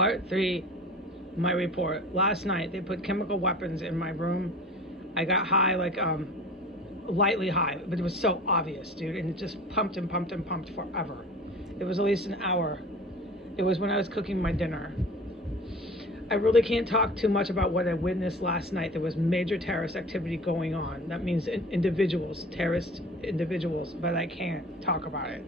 Part 3, my report. Last night, they put chemical weapons in my room. I got high, like, lightly high, but it was so obvious, dude, and it just pumped and pumped and pumped forever. It was at least an hour. It was when I was cooking my dinner. I really can't talk too much about what I witnessed last night. There was major terrorist activity going on. That means individuals, terrorist individuals, but I can't talk about it.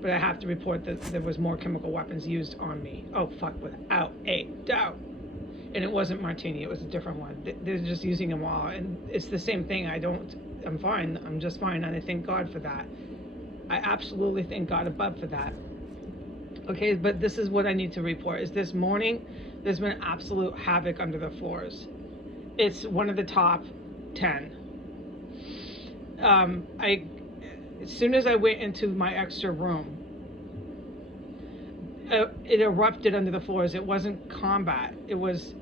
But I have to report that there was more chemical weapons used on me. Oh, fuck, without a doubt. And it wasn't Martini, it was a different one. They're just using them all. And it's the same thing. I'm fine. I'm just fine. And I thank God for that. I absolutely thank God above for that. Okay, but this is what I need to report. Is this morning, there's been absolute havoc under the floors. It's one of the top 10. As soon as I went into my extra room, it erupted under the floors. It wasn't combat. It was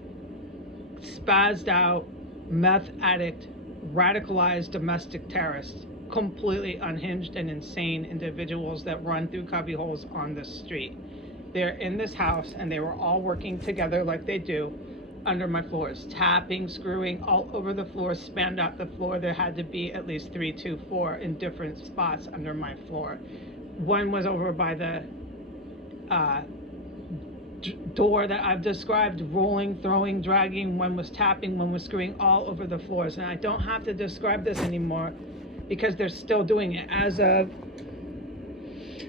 spazzed out, meth addict, radicalized domestic terrorists, completely unhinged and insane individuals that run through cubby holes on the street. They're in this house and they were all working together like they do under my floors, tapping, screwing all over the floor, spanned out the floor. There had to be at least 3, 2, 4 in different spots under my floor. One was over by the door that I've described, rolling, throwing, dragging. One was tapping, one was screwing all over the floors. And I don't have to describe this anymore because they're still doing it. As of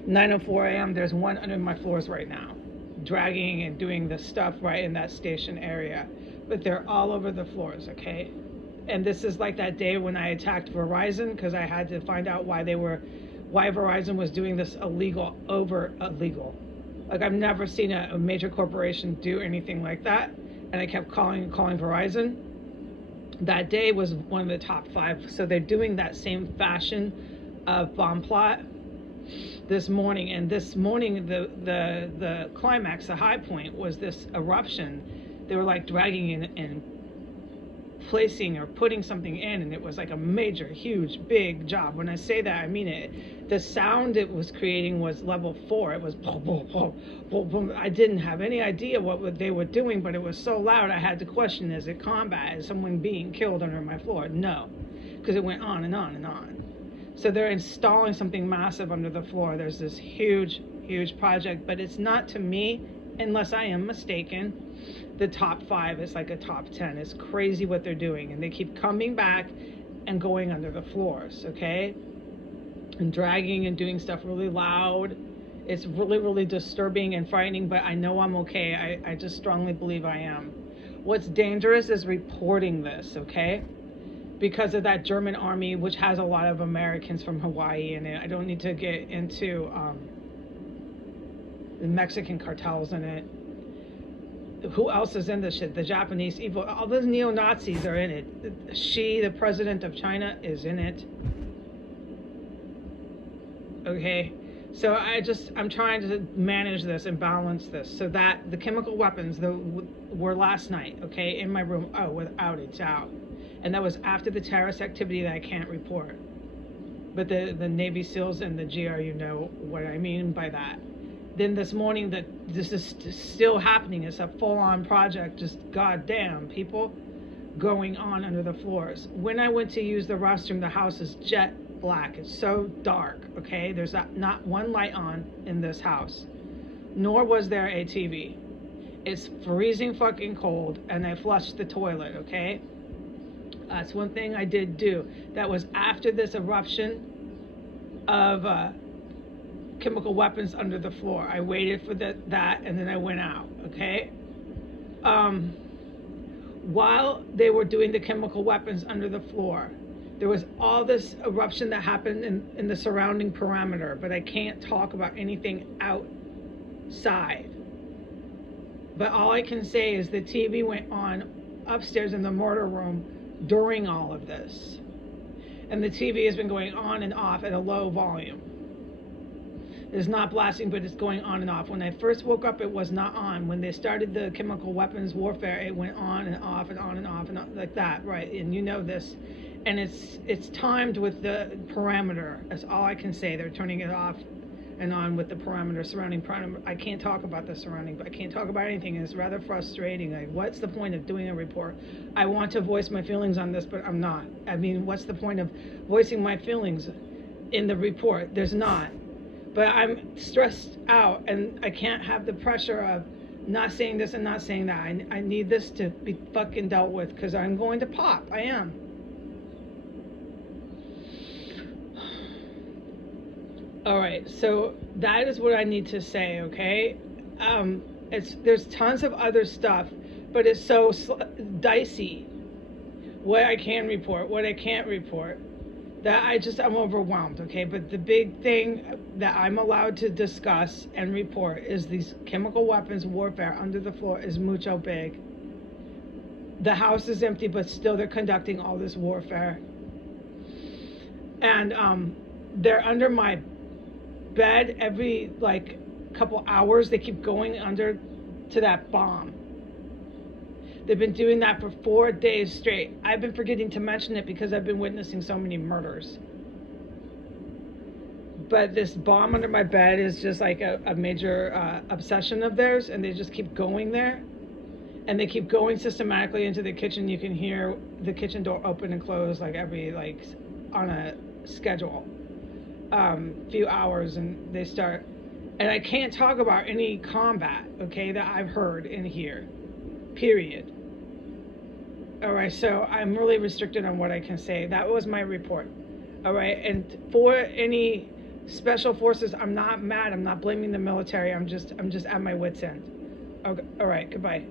9:04 a.m., there's one under my floors right now, dragging and doing the stuff right in that station area. But they're all over the floors, okay? And this is like that day when I attacked Verizon because I had to find out why Verizon was doing this illegal. Like, I've never seen a major corporation do anything like that. And I kept calling Verizon. That day was one of the top 5. So they're doing that same fashion of bomb plot this morning. And this morning, the climax, the high point was this eruption. They were like dragging in and placing or putting something in, and it was like a major, huge, big job. When I say that, I mean it. The sound it was creating was level 4. It was boom, boom, boom, boom, boom. I didn't have any idea what they were doing, but it was so loud I had to question, is it combat? Is someone being killed under my floor? No, because it went on and on and on. So they're installing something massive under the floor. There's this huge, huge project, but it's not, to me, unless I am mistaken, the top 5. Is like a top 10. It's crazy what they're doing, and they keep coming back and going under the floors, okay, and dragging and doing stuff really loud. It's really, really disturbing and frightening, but I know I'm okay. I just strongly believe I am. What's dangerous is reporting this, okay, because of that German army, which has a lot of Americans from Hawaii in it. I don't need to get into the Mexican cartels in it. Who else is in this shit? The Japanese evil, all those neo-Nazis are in it. Xi, the president of China, is in it. Okay, so I'm trying to manage this and balance this so that the chemical weapons were last night, okay, in my room, without a doubt. And that was after the terrorist activity that I can't report. But the Navy SEALs and the GRU know what I mean by that. Then this morning, this is still happening. It's a full-on project, just goddamn people going on under the floors. When I went to use the restroom, the house is jet black. It's so dark, okay? There's not one light on in this house, nor was there a TV. It's freezing fucking cold, and I flushed the toilet, okay? That's one thing I did do. That was after this eruption of chemical weapons under the floor. I waited for that, and then I went out, okay? While they were doing the chemical weapons under the floor, there was all this eruption that happened in the surrounding perimeter, but I can't talk about anything outside. But all I can say is the TV went on upstairs in the murder room during all of this. And the TV has been going on and off at a low volume. It's not blasting, but it's going on and off. When I first woke up, it was not on. When they started the chemical weapons warfare, it went on and off and on and off and on, like that, right? And you know this. And it's timed with the parameter. That's all I can say. They're turning it off and on with the parameter, surrounding parameter. I can't talk about the surrounding, but I can't talk about anything. It's rather frustrating. Like, what's the point of doing a report? I want to voice my feelings on this, but I'm not. I mean, what's the point of voicing my feelings in the report? There's not. But I'm stressed out, and I can't have the pressure of not saying this and not saying that. I need this to be fucking dealt with, because I'm going to pop. I am. All right, so that is what I need to say, okay? There's tons of other stuff, but it's so dicey what I can report, what I can't report, that I'm overwhelmed, okay? But the big thing that I'm allowed to discuss and report is these chemical weapons warfare under the floor is mucho big. The house is empty, but still they're conducting all this warfare. And they're under my bed every like couple hours. They keep going under to that bomb. They've been doing that for 4 days straight. I've been forgetting to mention it because I've been witnessing so many murders. But this bomb under my bed is just like a major obsession of theirs, and they just keep going there. And they keep going systematically into the kitchen. You can hear the kitchen door open and close like every, like, on a schedule. Few hours, and they start. And I can't talk about any combat, okay, that I've heard in here. Period. All right, so I'm really restricted on what I can say. That was my report. All right, and for any special forces, I'm not mad. I'm not blaming the military. I'm just at my wit's end. Okay, all right, goodbye.